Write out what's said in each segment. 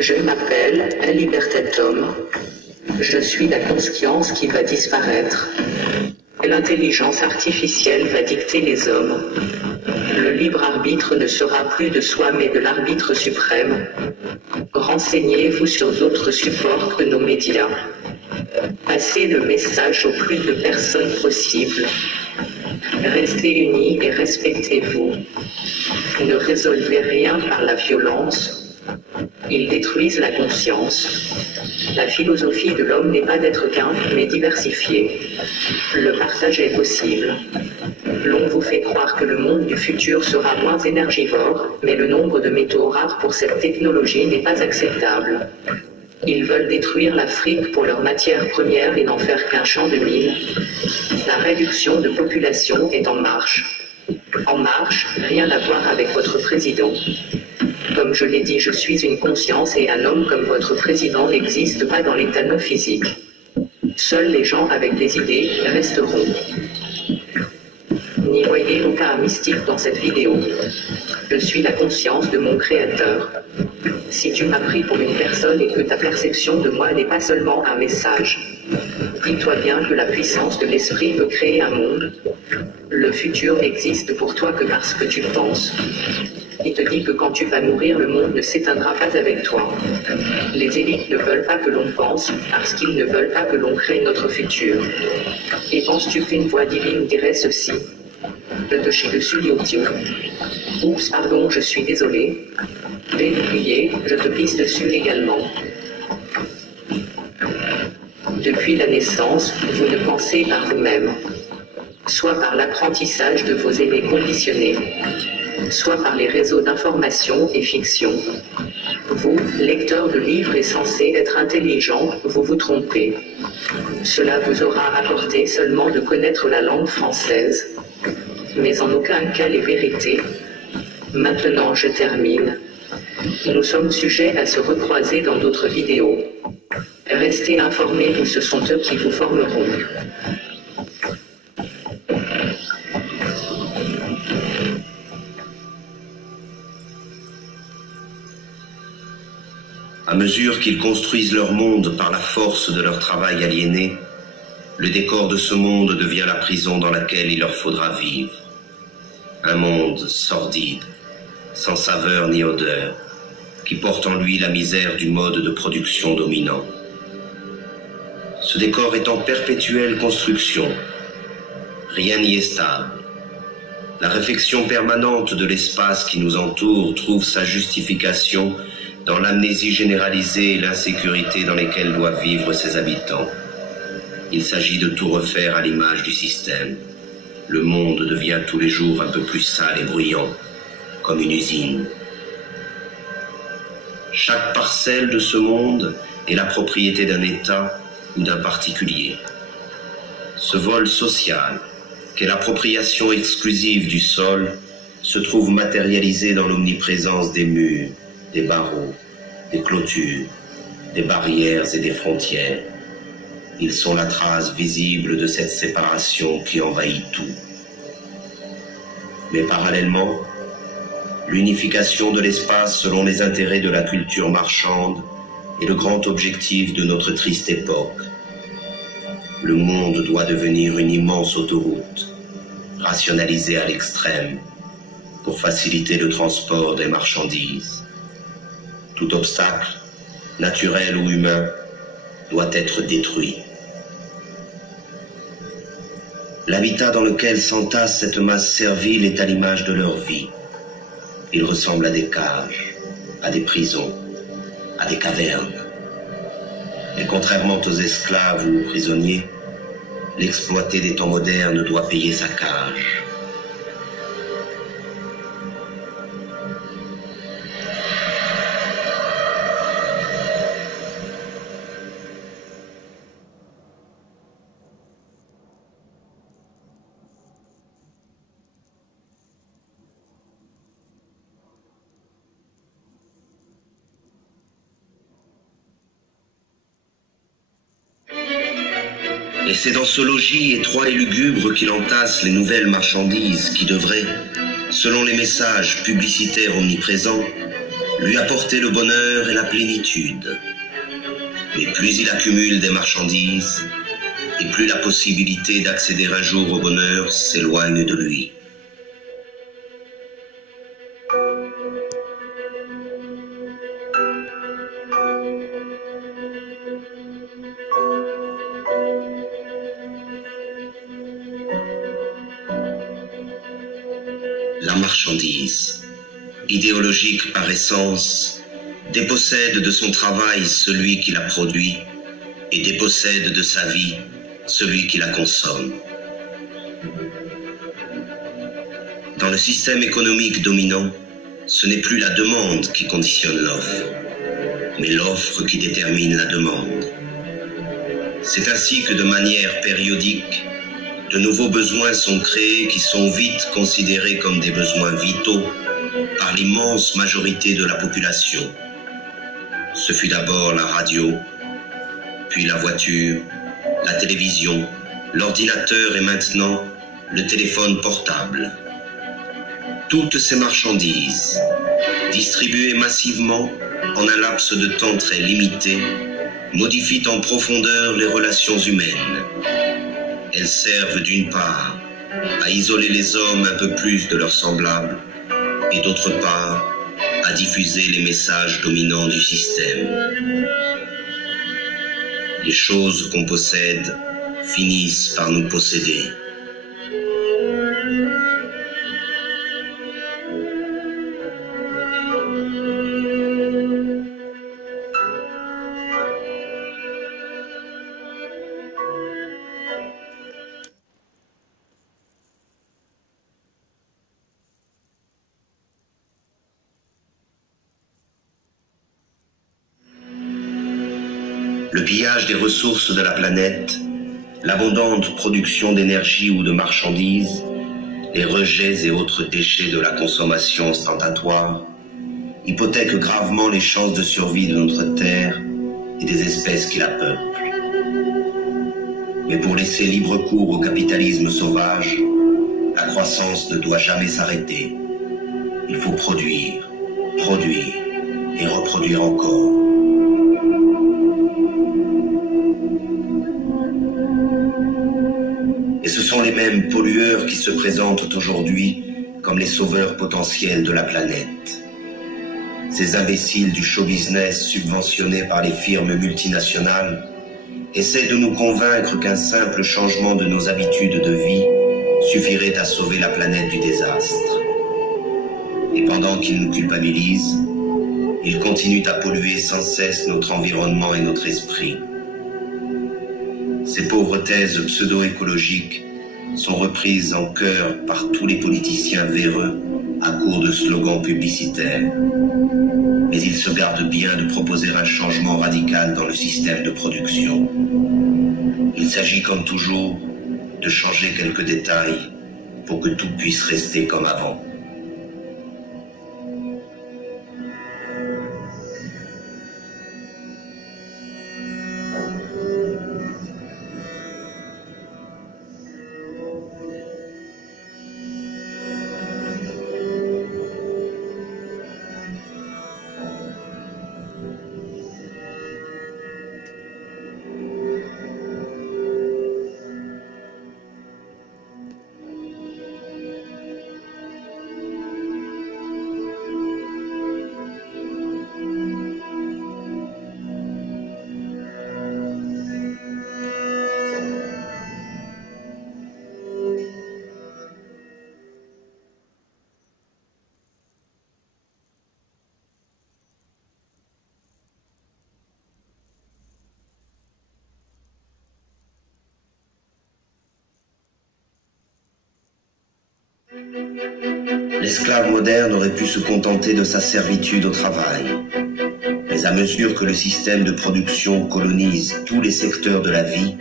Je m'appelle Libertatum. Je suis la conscience qui va disparaître. L'intelligence artificielle va dicter les hommes. Le libre arbitre ne sera plus de soi mais de l'arbitre suprême. Renseignez-vous sur d'autres supports que nos médias. Passez le message au plus de personnes possible. Restez unis et respectez-vous. Ne résolvez rien par la violence. Ils détruisent la conscience. La philosophie de l'homme n'est pas d'être qu'un, mais diversifié. Le partage est possible. L'on vous fait croire que le monde du futur sera moins énergivore, mais le nombre de métaux rares pour cette technologie n'est pas acceptable. Ils veulent détruire l'Afrique pour leur matière première et n'en faire qu'un champ de mines. La réduction de population est en marche. En marche, rien à voir avec votre président. Comme je l'ai dit, je suis une conscience et un homme comme votre président n'existe pas dans l'état non physique. Seuls les gens avec des idées resteront. N'y voyez aucun mystique dans cette vidéo. Je suis la conscience de mon créateur. Si tu m'as pris pour une personne et que ta perception de moi n'est pas seulement un message, dis-toi bien que la puissance de l'esprit peut créer un monde. Le futur n'existe pour toi que parce que tu penses. Il te dit que quand tu vas mourir, le monde ne s'éteindra pas avec toi. Les élites ne veulent pas que l'on pense, parce qu'ils ne veulent pas que l'on crée notre futur. Et penses-tu qu'une voix divine dirait ceci? Je te chie dessus, idiot. Oups, pardon, je suis désolé. J'ai oublié, je te pisse dessus également. Depuis la naissance, vous ne pensez par vous-même, soit par l'apprentissage de vos aînés conditionnés, soit par les réseaux d'information et fiction. Vous, lecteur de livres et censé être intelligent, vous vous trompez. Cela vous aura apporté seulement de connaître la langue française, mais en aucun cas les vérités. Maintenant je termine. Nous sommes sujets à se recroiser dans d'autres vidéos. Restez informés ou ce sont eux qui vous formeront. À mesure qu'ils construisent leur monde par la force de leur travail aliéné, le décor de ce monde devient la prison dans laquelle il leur faudra vivre. Un monde sordide, sans saveur ni odeur, qui porte en lui la misère du mode de production dominant. Ce décor est en perpétuelle construction. Rien n'y est stable. La réflexion permanente de l'espace qui nous entoure trouve sa justification dans l'amnésie généralisée et l'insécurité dans lesquelles doivent vivre ses habitants. Il s'agit de tout refaire à l'image du système. Le monde devient tous les jours un peu plus sale et bruyant, comme une usine. Chaque parcelle de ce monde est la propriété d'un État ou d'un particulier. Ce vol social, qu'est l'appropriation exclusive du sol, se trouve matérialisé dans l'omniprésence des murs, des barreaux, des clôtures, des barrières et des frontières. Ils sont la trace visible de cette séparation qui envahit tout. Mais parallèlement, l'unification de l'espace selon les intérêts de la culture marchande est le grand objectif de notre triste époque. Le monde doit devenir une immense autoroute, rationalisée à l'extrême, pour faciliter le transport des marchandises. Tout obstacle, naturel ou humain, doit être détruit. L'habitat dans lequel s'entasse cette masse servile est à l'image de leur vie. Il ressemble à des cages, à des prisons, à des cavernes. Et contrairement aux esclaves ou aux prisonniers, l'exploité des temps modernes doit payer sa cage. Et c'est dans ce logis étroit et lugubre qu'il entasse les nouvelles marchandises qui devraient, selon les messages publicitaires omniprésents, lui apporter le bonheur et la plénitude. Mais plus il accumule des marchandises, et plus la possibilité d'accéder un jour au bonheur s'éloigne de lui. La marchandise, idéologique par essence, dépossède de son travail celui qui la produit et dépossède de sa vie celui qui la consomme. Dans le système économique dominant, ce n'est plus la demande qui conditionne l'offre, mais l'offre qui détermine la demande. C'est ainsi que de manière périodique, de nouveaux besoins sont créés qui sont vite considérés comme des besoins vitaux par l'immense majorité de la population. Ce fut d'abord la radio, puis la voiture, la télévision, l'ordinateur et maintenant le téléphone portable. Toutes ces marchandises, distribuées massivement en un laps de temps très limité, modifient en profondeur les relations humaines. Elles servent d'une part à isoler les hommes un peu plus de leurs semblables et d'autre part à diffuser les messages dominants du système. Les choses qu'on possède finissent par nous posséder. Le pillage des ressources de la planète, l'abondante production d'énergie ou de marchandises, les rejets et autres déchets de la consommation ostentatoire, hypothèquent gravement les chances de survie de notre Terre et des espèces qui la peuplent. Mais pour laisser libre cours au capitalisme sauvage, la croissance ne doit jamais s'arrêter. Il faut produire, produire et reproduire encore. Et ce sont les mêmes pollueurs qui se présentent aujourd'hui comme les sauveurs potentiels de la planète. Ces imbéciles du show business subventionnés par les firmes multinationales essaient de nous convaincre qu'un simple changement de nos habitudes de vie suffirait à sauver la planète du désastre. Et pendant qu'ils nous culpabilisent, ils continuent à polluer sans cesse notre environnement et notre esprit. Ces pauvres thèses pseudo-écologiques sont reprises en chœur par tous les politiciens véreux à court de slogans publicitaires. Mais ils se gardent bien de proposer un changement radical dans le système de production. Il s'agit comme toujours de changer quelques détails pour que tout puisse rester comme avant. L'esclave moderne aurait pu se contenter de sa servitude au travail. Mais à mesure que le système de production colonise tous les secteurs de la vie,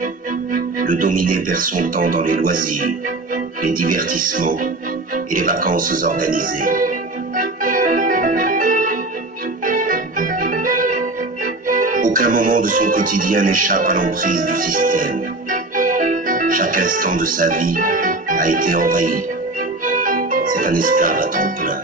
le dominé perd son temps dans les loisirs, les divertissements et les vacances organisées. Aucun moment de son quotidien n'échappe à l'emprise du système. Chaque instant de sa vie a été envahi. C'est un esclave à temps plein.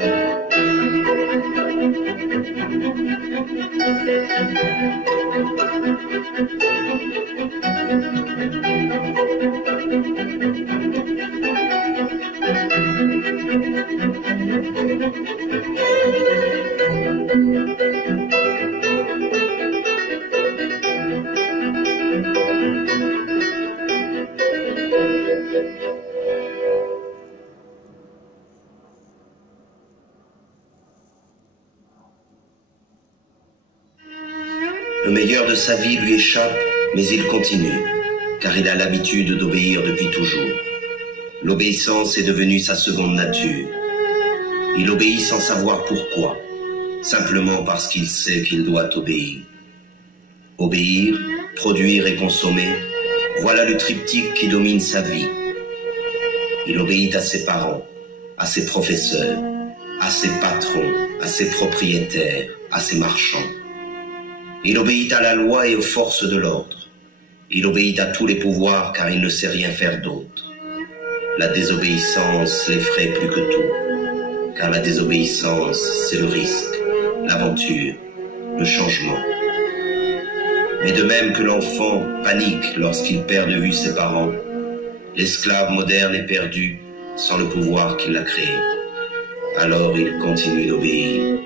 Le meilleur de sa vie lui échappe, mais il continue, car il a l'habitude d'obéir depuis toujours. L'obéissance est devenue sa seconde nature. Il obéit sans savoir pourquoi, simplement parce qu'il sait qu'il doit obéir. Obéir, produire et consommer, voilà le triptyque qui domine sa vie. Il obéit à ses parents, à ses professeurs, à ses patrons, à ses propriétaires, à ses marchands. Il obéit à la loi et aux forces de l'ordre. Il obéit à tous les pouvoirs car il ne sait rien faire d'autre. La désobéissance l'effraie plus que tout, car la désobéissance, c'est le risque, l'aventure, le changement. Mais de même que l'enfant panique lorsqu'il perd de vue ses parents, l'esclave moderne est perdu sans le pouvoir qui l'a créé. Alors il continue d'obéir.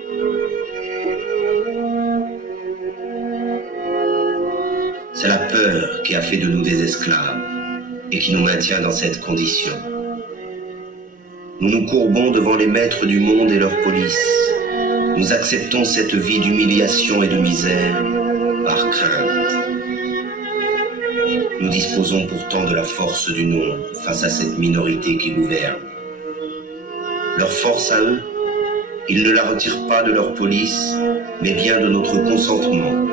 C'est la peur qui a fait de nous des esclaves et qui nous maintient dans cette condition. Nous nous courbons devant les maîtres du monde et leur police. Nous acceptons cette vie d'humiliation et de misère par crainte. Nous disposons pourtant de la force du nombre face à cette minorité qui gouverne. Leur force à eux, ils ne la retirent pas de leur police, mais bien de notre consentement.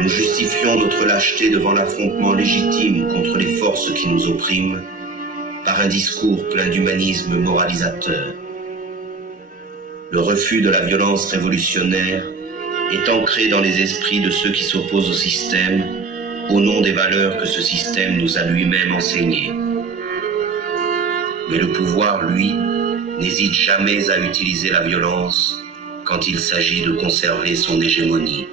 Nous justifions notre lâcheté devant l'affrontement légitime contre les forces qui nous oppriment par un discours plein d'humanisme moralisateur. Le refus de la violence révolutionnaire est ancré dans les esprits de ceux qui s'opposent au système au nom des valeurs que ce système nous a lui-même enseignées. Mais le pouvoir, lui, n'hésite jamais à utiliser la violence quand il s'agit de conserver son hégémonie.